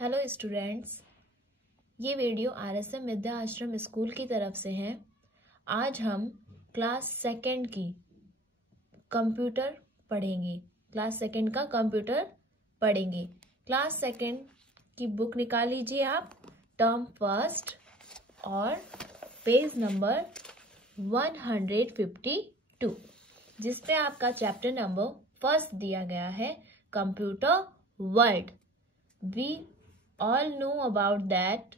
Hello students, ये video RSM विद्या आश्रम school की तरफ से है। आज हम क्लास सेकंड की कंप्यूटर पढ़ेंगे। क्लास सेकंड का कंप्यूटर पढ़ेंगे। क्लास सेकंड की बुक निकाल लीजिए आप, टर्म फर्स्ट और पेज नंबर 152, जिस पे आपका चैप्टर नंबर फर्स्ट दिया गया है, computer world. We all know about that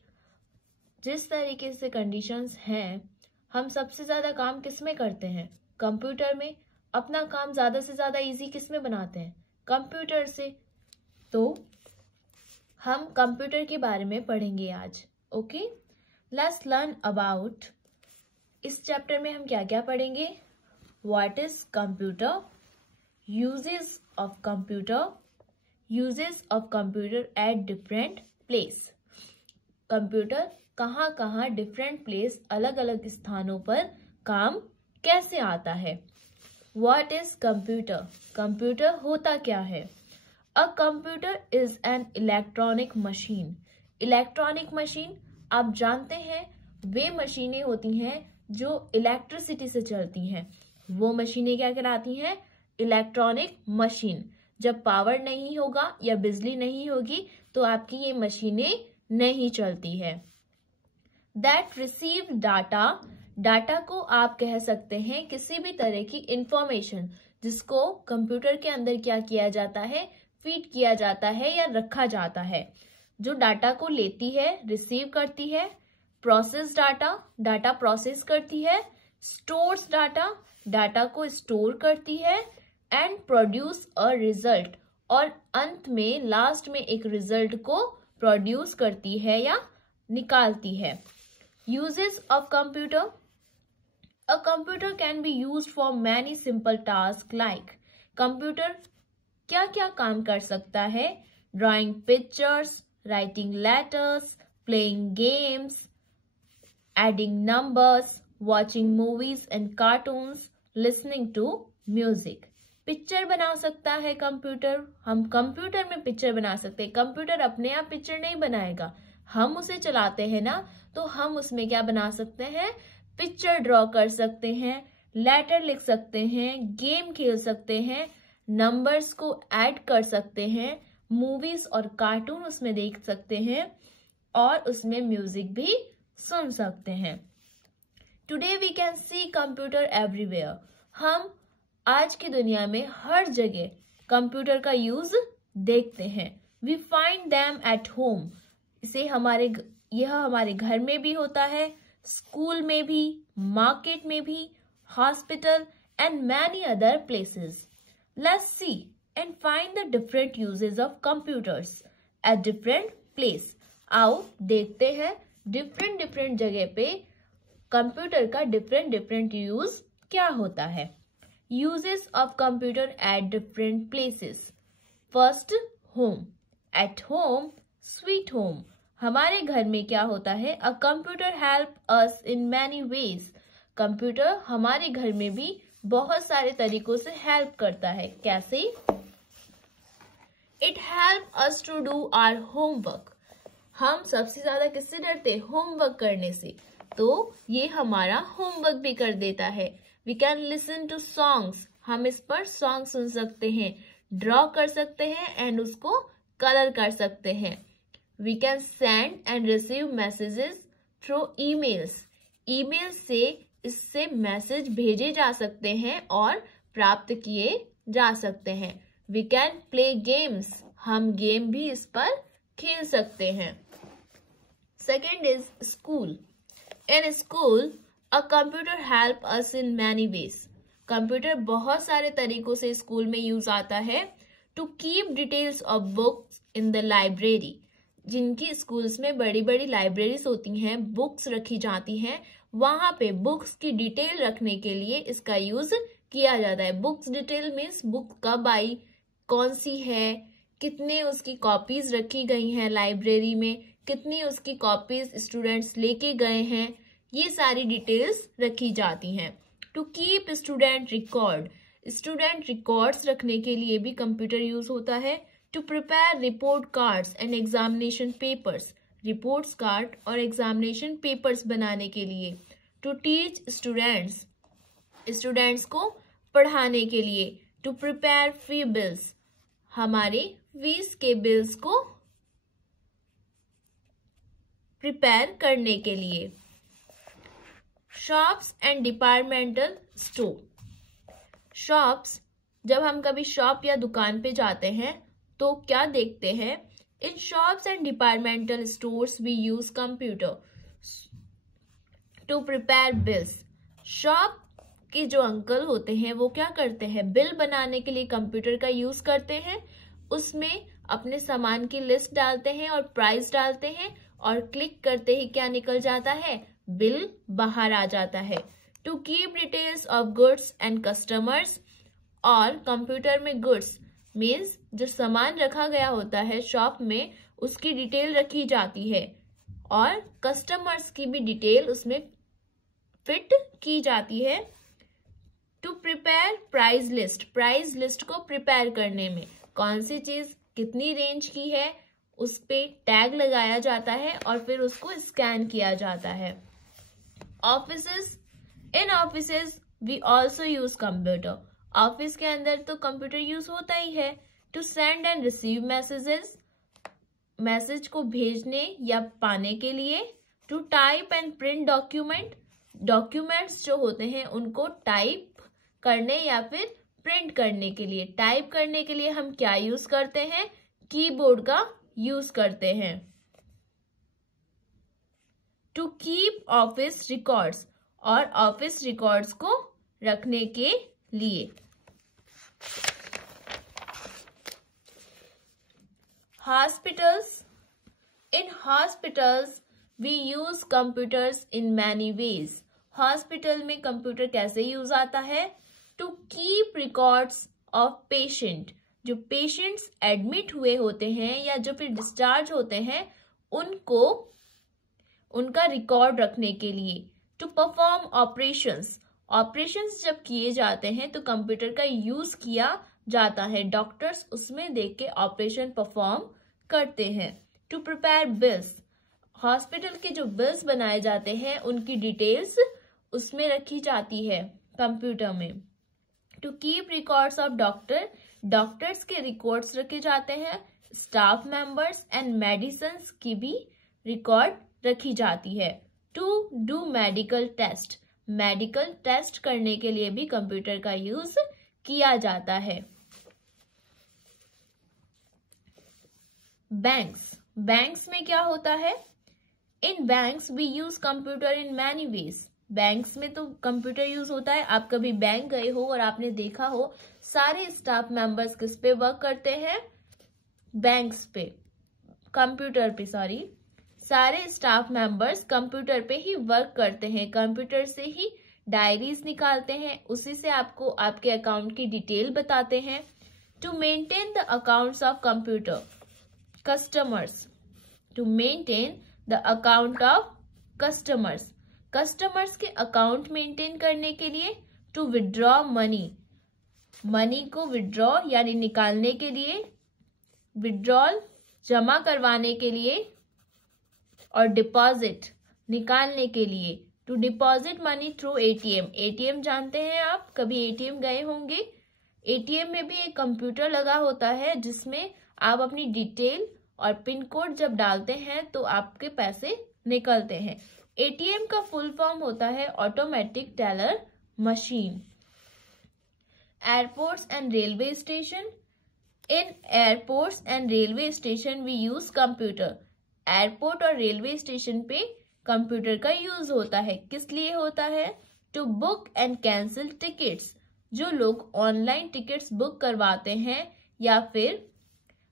जिस तरीके से कंडीशंस हैं, हम सबसे ज़्यादा काम किस में करते हैं? कंप्यूटर में। अपना काम ज़्यादा से ज़्यादा इजी किस में बनाते हैं? कंप्यूटर से। तो हम कंप्यूटर के बारे में पढ़ेंगे आज। Okay, let's learn about. इस चैप्टर में हम क्या क्या पढ़ेंगे? What is computer, uses of computer, uses of computer at different place. Computer कहाँ कहाँ डिफरेंट प्लेस, अलग अलग स्थानों पर काम कैसे आता है। व्हाट इज कंप्यूटर, कंप्यूटर होता क्या है? A computer is an electronic machine. Electronic machine आप जानते हैं, वे मशीनें होती हैं जो इलेक्ट्रिसिटी से चलती हैं। वो मशीनें क्या कहलाती हैं? Electronic machine. जब पावर नहीं होगा या बिजली नहीं होगी तो आपकी ये मशीनें नहीं चलती है। दैट रिसीव डाटा, डाटा को आप कह सकते हैं किसी भी तरह की इंफॉर्मेशन जिसको कंप्यूटर के अंदर क्या किया जाता है, फीड किया जाता है या रखा जाता है। जो डाटा को लेती है, रिसीव करती है। प्रोसेस डाटा, डाटा प्रोसेस करती है। स्टोर्स डाटा, डाटा को स्टोर करती है। एंड प्रोड्यूस अ रिजल्ट, और अंत में लास्ट में एक रिजल्ट को प्रोड्यूस करती है या निकालती है। Uses of computer, a computer can be used for many simple task like. Computer क्या क्या काम कर सकता है? Drawing pictures, writing letters, playing games, adding numbers, watching movies and cartoons, listening to music. Picture बना सकता है कंप्यूटर। हम कंप्यूटर में पिक्चर बना सकते हैं। कंप्यूटर अपने आप पिक्चर नहीं बनाएगा, हम उसे चलाते हैं ना, तो हम उसमें क्या बना सकते हैं? पिक्चर ड्रॉ कर सकते हैं, लेटर लिख सकते हैं, गेम खेल सकते हैं, नंबर्स को ऐड कर सकते हैं, मूवीज और कार्टून उसमें देख सकते हैं और उसमें म्यूजिक भी सुन सकते हैं। Today we can see computer everywhere. हम आज की दुनिया में हर जगह कंप्यूटर का यूज देखते हैं। We find them at home, यह हमारे घर में भी होता है, स्कूल में भी, मार्केट में भी, hospital and many other places. Let's see and find the different uses of computers at different place. आओ देखते हैं डिफरेंट डिफरेंट जगह पे कंप्यूटर का डिफरेंट डिफरेंट यूज क्या होता है। Uses of computer at different places. First, home. At home, sweet home. हमारे घर में क्या होता है? A computer help us in many ways. Computer हमारे घर में भी बहुत सारे तरीकों से हेल्प करता है। कैसे? It help us to do our homework. हम सबसे ज्यादा किससे डरते हैं? होमवर्क करने से। तो ये हमारा होमवर्क भी कर देता है। We can listen to songs. हम इस पर सॉन्ग सुन सकते हैं, ड्रॉ कर सकते हैं एंड उसको कलर कर सकते हैं। We can send and receive messages through emails. Email से इससे मैसेज भेजे जा सकते हैं और प्राप्त किए जा सकते हैं। We can play games. हम गेम भी इस पर खेल सकते हैं। Second is school. In school, A computer help us in many ways. Computer बहुत सारे तरीकों से स्कूल में यूज आता है। To keep details of books in the library. जिनकी स्कूल्स में बड़ी बड़ी लाइब्रेरीज होती हैं, बुक्स रखी जाती हैं, वहां पे बुक्स की डिटेल रखने के लिए इसका यूज किया जाता है। बुक्स डिटेल मीन्स बुक कब आई, कौन सी है, कितने उसकी कॉपीज रखी गई हैं लाइब्रेरी में, कितनी उसकी कॉपीज स्टूडेंट्स लेके गए हैं, ये सारी डिटेल्स रखी जाती हैं। To keep student record, student records रखने के लिए भी कंप्यूटर यूज होता है। To prepare report cards and examination papers, reports card और एग्जामिनेशन पेपर्स बनाने के लिए। टू टीच स्टूडेंट्स, स्टूडेंट्स को पढ़ाने के लिए। टू प्रिपेयर फी बिल्स, हमारे फीस के बिल्स को प्रिपेयर करने के लिए। Shops and departmental store, shops, जब हम कभी शॉप या दुकान पे जाते हैं तो क्या देखते हैं, in shops and departmental stores we use computer to prepare bills. Shop के जो अंकल होते हैं वो क्या करते हैं, बिल बनाने के लिए कंप्यूटर का यूज करते हैं। उसमें अपने सामान की लिस्ट डालते हैं और प्राइस डालते हैं और क्लिक करते ही क्या निकल जाता है, बिल बाहर आ जाता है। To keep details of goods and customers, और कंप्यूटर में गुड्स मीन्स जो सामान रखा गया होता है शॉप में उसकी डिटेल रखी जाती है और कस्टमर्स की भी डिटेल उसमें फिट की जाती है। To prepare price list, price list को प्रिपेयर करने में कौन सी चीज कितनी रेंज की है उस पे टैग लगाया जाता है और फिर उसको स्कैन किया जाता है। Offices, in offices we also use computer, office के अंदर तो कंप्यूटर यूज होता ही है। To send and receive messages, message को भेजने या पाने के लिए। To type and print document, documents जो होते हैं उनको टाइप करने या फिर प्रिंट करने के लिए। टाइप करने के लिए हम क्या यूज करते हैं, कीबोर्ड का यूज करते हैं। टू कीप ऑफिस रिकॉर्ड्स, और ऑफिस रिकॉर्ड्स को रखने के लिए। Hospitals, in hospitals we use computers in many ways, hospital में कंप्यूटर कैसे यूज आता है, to keep records of patient, जो पेशेंट्स एडमिट हुए होते हैं या जो फिर डिस्चार्ज होते हैं उनको उनका रिकॉर्ड रखने के लिए। टू परफॉर्म ऑपरेशंस, ऑपरेशंस जब किए जाते हैं तो कंप्यूटर का यूज किया जाता है, डॉक्टर्स उसमें देख के ऑपरेशन परफॉर्म करते हैं। टू प्रिपेयर बिल्स, हॉस्पिटल के जो बिल्स बनाए जाते हैं उनकी डिटेल्स उसमें रखी जाती है कंप्यूटर में। To keep records of doctor, doctors के रिकॉर्ड्स रखे जाते हैं। स्टाफ मेंबर्स एंड मेडिसिन्स की भी रिकॉर्ड रखी जाती है। To do medical test, medical test करने के लिए भी कंप्यूटर का यूज किया जाता है। बैंक्स, बैंक्स में क्या होता है, in banks we use computer in many ways, banks में तो कंप्यूटर यूज होता है। आप कभी बैंक गए हो और आपने देखा हो सारे स्टाफ मेंबर्स किस पे वर्क करते हैं, बैंक्स पे, कंप्यूटर पे, सॉरी, सारे स्टाफ मेंबर्स कंप्यूटर पे ही वर्क करते हैं, कंप्यूटर से ही डायरीज निकालते हैं, उसी से आपको आपके अकाउंट की डिटेल बताते हैं। To maintain the accounts of computer customers, to maintain the account of customers, customers के अकाउंट मेंटेन करने के लिए। टू विड्रॉ मनी, मनी को विड्रॉ यानी निकालने के लिए, विड्रॉल जमा करवाने के लिए, और डिपॉजिट निकालने के लिए। To deposit money through ATM, ATM जानते हैं आप, कभी एटीएम गए होंगे, एटीएम में भी एक कंप्यूटर लगा होता है जिसमें आप अपनी डिटेल और पिन कोड जब डालते हैं तो आपके पैसे निकलते हैं। एटीएम का फुल फॉर्म होता है automatic teller machine. Airports and railway station, in airports and railway station we use computer, airport और रेलवे स्टेशन पे कंप्यूटर का यूज होता है। किस लिए होता है, to book and cancel tickets, जो लोग ऑनलाइन टिकट्स बुक करवाते हैं या फिर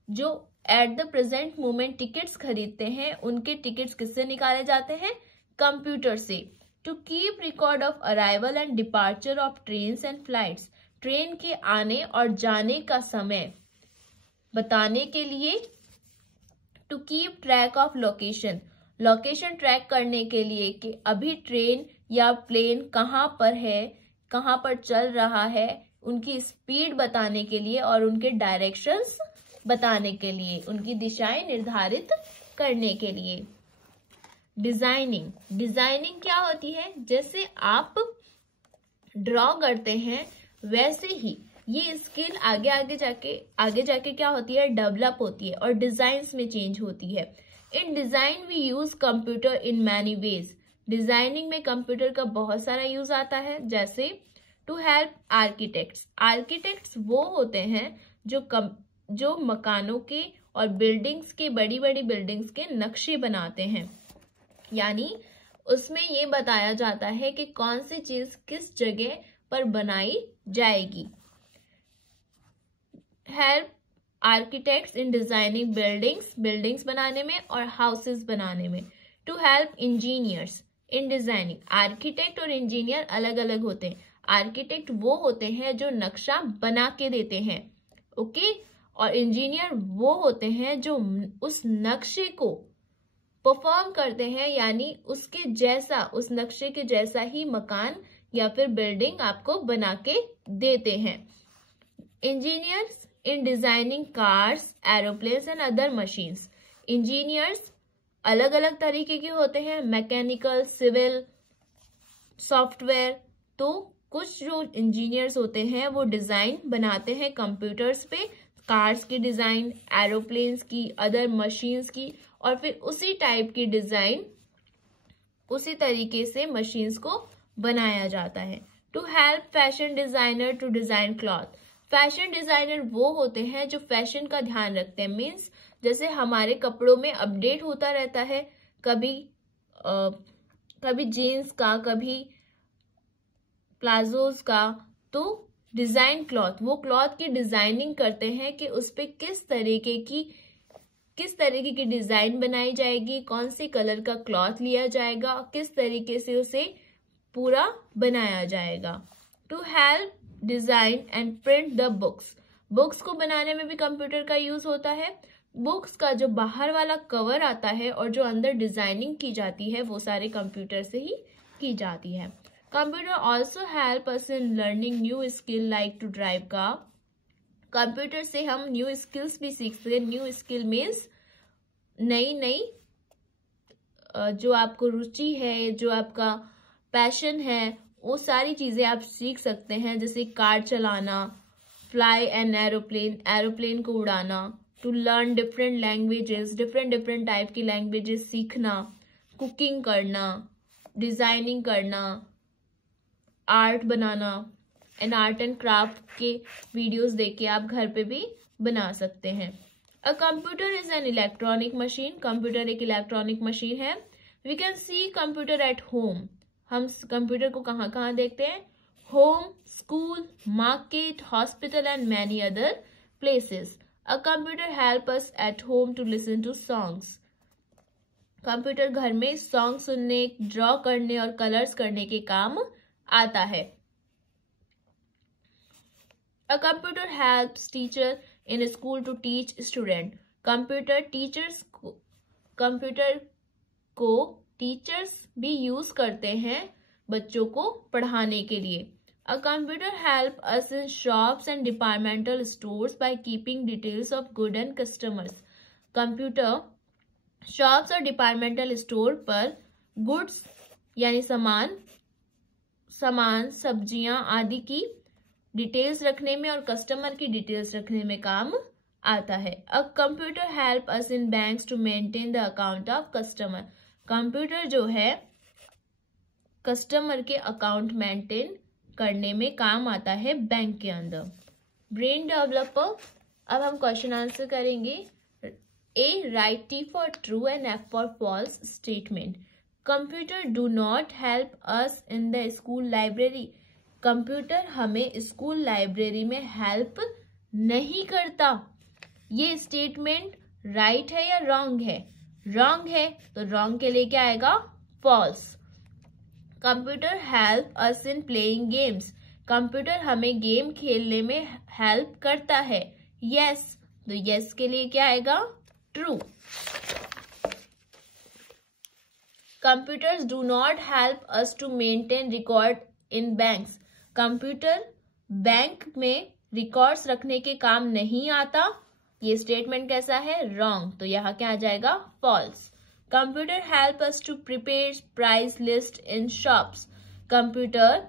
जो at the present moment tickets खरीदते हैं उनके टिकट्स किससे निकाले जाते हैं, कंप्यूटर से। To keep record of arrival and departure of trains and flights, train के आने और जाने का समय बताने के लिए। To keep track of location, location track करने के लिए कि अभी ट्रेन या प्लेन कहाँ पर है, कहाँ पर चल रहा है, उनकी स्पीड बताने के लिए और उनके डायरेक्शंस बताने के लिए, उनकी दिशाएं निर्धारित करने के लिए। डिजाइनिंग, डिजाइनिंग क्या होती है? जैसे आप ड्रॉ करते हैं वैसे ही ये स्किल आगे जाके क्या होती है? डेवलप होती है और डिजाइन्स में चेंज होती है। In design we use computer in many ways. Designing में कंप्यूटर का बहुत सारा यूज आता है, जैसे टू हेल्प आर्किटेक्ट्स। आर्किटेक्ट्स वो होते हैं जो मकानों के और बिल्डिंग्स के, बड़ी बड़ी बिल्डिंग्स के नक्शे बनाते हैं, यानी उसमें ये बताया जाता है कि कौन सी चीज किस जगह पर बनाई जाएगी। Help architects in designing buildings, buildings बनाने में और हाउसेस बनाने में। To help engineers in designing. Architect और इंजीनियर अलग अलग होते हैं। आर्किटेक्ट वो होते हैं जो नक्शा बना के देते हैं, ओके, और इंजीनियर वो होते हैं जो उस नक्शे को परफॉर्म करते हैं, यानी उसके जैसा, उस नक्शे के जैसा ही मकान या फिर बिल्डिंग आपको बना के देते हैं। Engineers in designing cars, aeroplanes and other machines. Engineers अलग अलग तरीके के होते हैं, मैकेनिकल, सिविल, सॉफ्टवेयर। तो कुछ जो इंजीनियर्स होते हैं वो डिजाइन बनाते हैं कंप्यूटर्स पे, कार्स की डिजाइन, एरोप्लेन्स की, अदर मशीन्स की, और फिर उसी टाइप की डिजाइन उसी तरीके से मशीन्स को बनाया जाता है। To help fashion designer to design cloth. Fashion designer वो होते हैं जो फैशन का ध्यान रखते हैं, मीन्स जैसे हमारे कपड़ों में अपडेट होता रहता है, कभी जीन्स का, कभी प्लाजोज का, तो डिजाइन क्लॉथ, वो क्लॉथ की डिजाइनिंग करते हैं कि उस पे किस तरीके की डिजाइन बनाई जाएगी, कौन से कलर का क्लॉथ लिया जाएगा, किस तरीके से उसे पूरा बनाया जाएगा। To help design and print the books. Books को बनाने में भी कंप्यूटर का यूज होता है। बुक्स का जो बाहर वाला कवर आता है और जो अंदर डिजाइनिंग की जाती है वो सारे कंप्यूटर से ही की जाती है। Computer also help us in learning new skill like to drive car. Computer से हम न्यू स्किल्स भी सीखते हैं। न्यू स्किल मीन्स नई जो आपको रुचि है, जो आपका पैशन है, वो सारी चीजें आप सीख सकते हैं, जैसे कार चलाना, फ्लाई एन एरोप्लेन, एरोप्लेन को उड़ाना। To learn different languages, different type की लैंग्वेजेस सीखना, कुकिंग करना, डिजाइनिंग करना, आर्ट बनाना, एंड आर्ट एंड क्राफ्ट के वीडियोस देख के आप घर पे भी बना सकते हैं। A computer is an electronic machine. Computer एक इलेक्ट्रॉनिक मशीन है। We can see computer at home. हम कंप्यूटर को कहाँ कहाँ देखते हैं? Home, school, market, hospital and many other places. A computer help us at home to listen to songs. Computer घर में सॉन्ग सुनने, ड्रॉ करने और कलर्स करने के काम आता है। A computer helps teacher in school to teach student. Computer को टीचर्स भी यूज करते हैं बच्चों को पढ़ाने के लिए। A computer help us in shops and departmental stores by keeping details of good and customers. Computer shops और डिपार्टमेंटल स्टोर पर गुड्स यानी सामान, सब्जियां आदि की डिटेल्स रखने में और कस्टमर की डिटेल्स रखने में काम आता है। A computer help us in banks to maintain the account of customer. Computer जो है कस्टमर के अकाउंट मेंटेन करने में काम आता है बैंक के अंदर। Brain developer. अब हम क्वेश्चन आंसर करेंगे। A, right T for true and F for false statement. Computer do not help us in the school library. Computer हमें स्कूल लाइब्रेरी में हेल्प नहीं करता। ये स्टेटमेंट राइट है या रॉन्ग है? रॉन्ग है, तो रॉन्ग के लिए क्या आएगा? False. Computer help us in playing games. Computer हमें गेम खेलने में हेल्प करता है। यस, तो यस के लिए क्या आएगा? True. Computers do not help us to maintain record in banks. Computer bank में रिकॉर्ड्स रखने के काम नहीं आता। ये स्टेटमेंट कैसा है? रॉन्ग। तो यहाँ क्या आ जाएगा? False. Computer help us to prepare price list in shops. Computer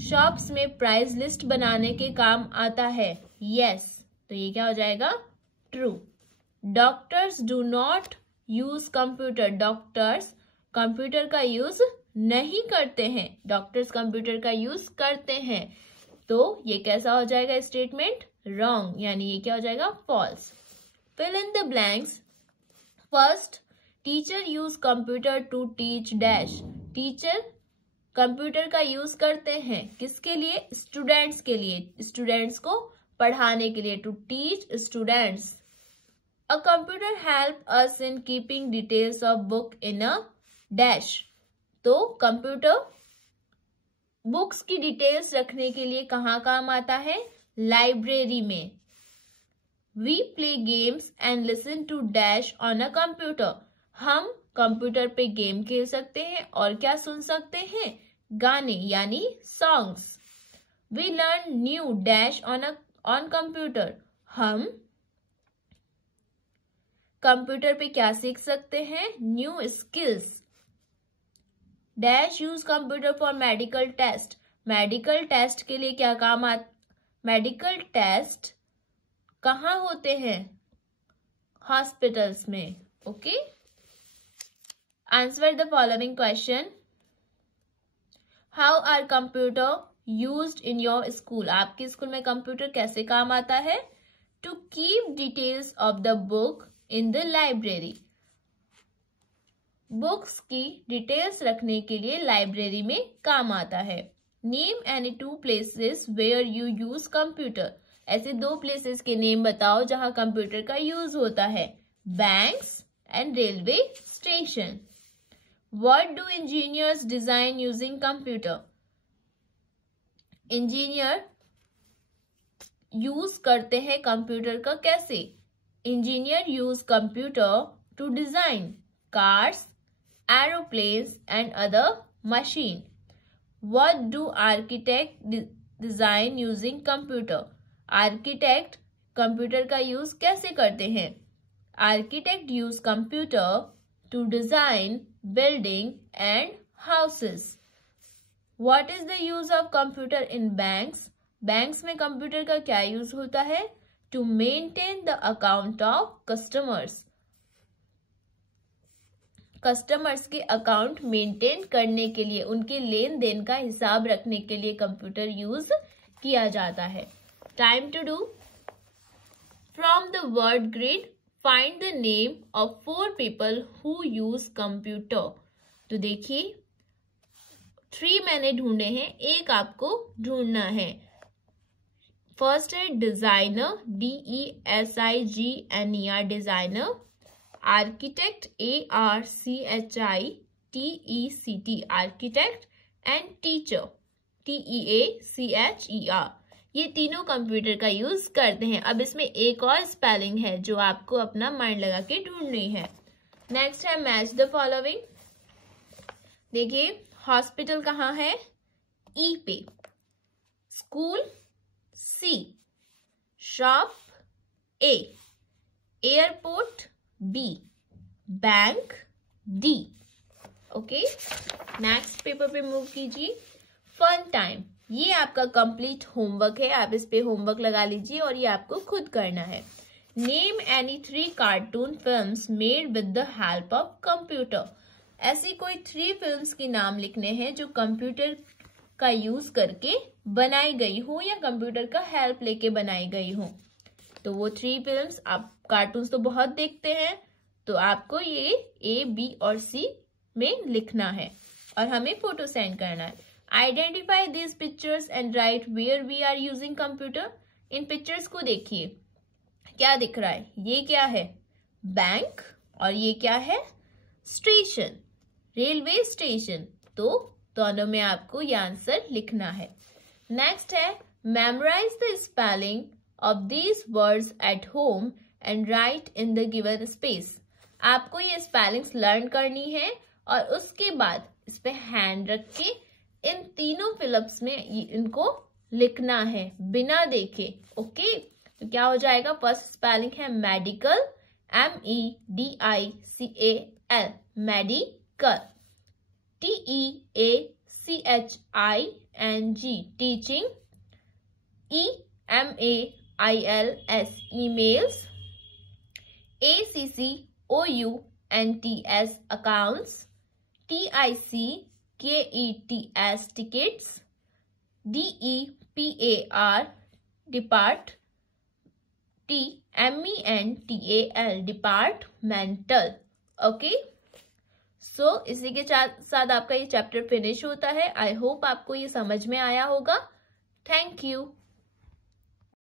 shops में प्राइस लिस्ट बनाने के काम आता है। यस। तो ये क्या हो जाएगा? True. Doctors do not use computer. Doctors computer का यूज नहीं करते हैं। डॉक्टर्स कंप्यूटर का यूज करते हैं। तो ये कैसा हो जाएगा स्टेटमेंट? रॉन्ग, यानी ये क्या हो जाएगा? False. Fill in the blanks. First, teacher use computer to teach dash. Teacher computer का यूज करते हैं किसके लिए? स्टूडेंट्स के लिए, स्टूडेंट्स को पढ़ाने के लिए। To teach students. A computer help us in keeping details of book in a dash. तो कंप्यूटर बुक्स की डिटेल्स रखने के लिए कहाँ काम आता है? लाइब्रेरी में। We play games and listen to dash on a computer. हम कंप्यूटर पे गेम खेल सकते हैं और क्या सुन सकते हैं? गाने यानी songs. We learn new dash on computer. हम कंप्यूटर पे क्या सीख सकते हैं? New skills. Dash use computer for medical test. Medical test के लिए क्या काम मेडिकल टेस्ट कहाँ होते हैं? हॉस्पिटल्स में। Okay. Answer the following question. How are computer used in your school. आपके स्कूल में कंप्यूटर कैसे काम आता है? To keep details of the book in the library. Books की डिटेल्स रखने के लिए लाइब्रेरी में काम आता है। Name any two places where you use computer. ऐसे दो प्लेसेस के नेम बताओ जहां कंप्यूटर का यूज होता है। Banks and railway station. What do engineers design using computer. Engineer use करते हैं कंप्यूटर का कैसे? Engineer use computer to design cars, aeroplanes and other machine. What do architect design using computer? Architect computer का use कैसे करते हैं? Architect use computer to design building and houses. What is the use of computer in banks? Banks में computer का क्या use होता है? To maintain the account of customers. Customers के अकाउंट मेंटेन करने के लिए, उनके लेन देन का हिसाब रखने के लिए कंप्यूटर यूज किया जाता है। Time to do. From the word grid find the name of 4 people who use computer. तो देखिए 3 मैंने ढूंढे हैं, एक आपको ढूंढना है। फर्स्ट है designer, DESIGNER designer. Architect, ARCHITECT architect. And teacher, TEACHER। ये तीनों कंप्यूटर का यूज करते हैं। अब इसमें एक और स्पेलिंग है जो आपको अपना माइंड लगा के ढूंढनी है। नेक्स्ट है मैच द फॉलोइंग। देखिए हॉस्पिटल कहाँ है? E पे। School C, shop A, airport B, bank D। Okay, next paper पे मूव कीजिए। फन टाइम, ये आपका कंप्लीट होमवर्क है, आप इस पे होमवर्क लगा लीजिए और ये आपको खुद करना है। Name any 3 cartoon films made with the help of computer. ऐसी कोई 3 फिल्म्स के नाम लिखने हैं जो कंप्यूटर का यूज करके बनाई गई हो या कंप्यूटर का हेल्प लेके बनाई गई हो। तो वो 3 फिल्म्स, आप कार्टून्स तो बहुत देखते हैं, तो आपको ये A, B और C में लिखना है और हमें फोटो सेंड करना है। Identify this pictures and write where we are using computer. इन पिक्चर्स को देखिए, क्या दिख रहा है? ये क्या है? बैंक। और ये क्या है? Station, railway station. तो दोनों में आपको ये आंसर लिखना है। नेक्स्ट है memorise the spelling of these words at home and write in the given space. आपको ये स्पेलिंग्स लर्न करनी है और उसके बाद इस पे हैंड रख के इन तीनों फिलिप्स में इनको लिखना है बिना देखे। ओके, तो क्या हो जाएगा, फर्स्ट स्पेलिंग है medical, MEDICAL, medical. TEACHING, teaching. EMAILS, emails। ACCOUNTS, accounts। TICKETS, tickets। DEPAR, depart। MENTAL, departmental। Okay, so इसी के साथ आपका ये चैप्टर फिनिश होता है। आई होप आपको ये समझ में आया होगा। Thank you.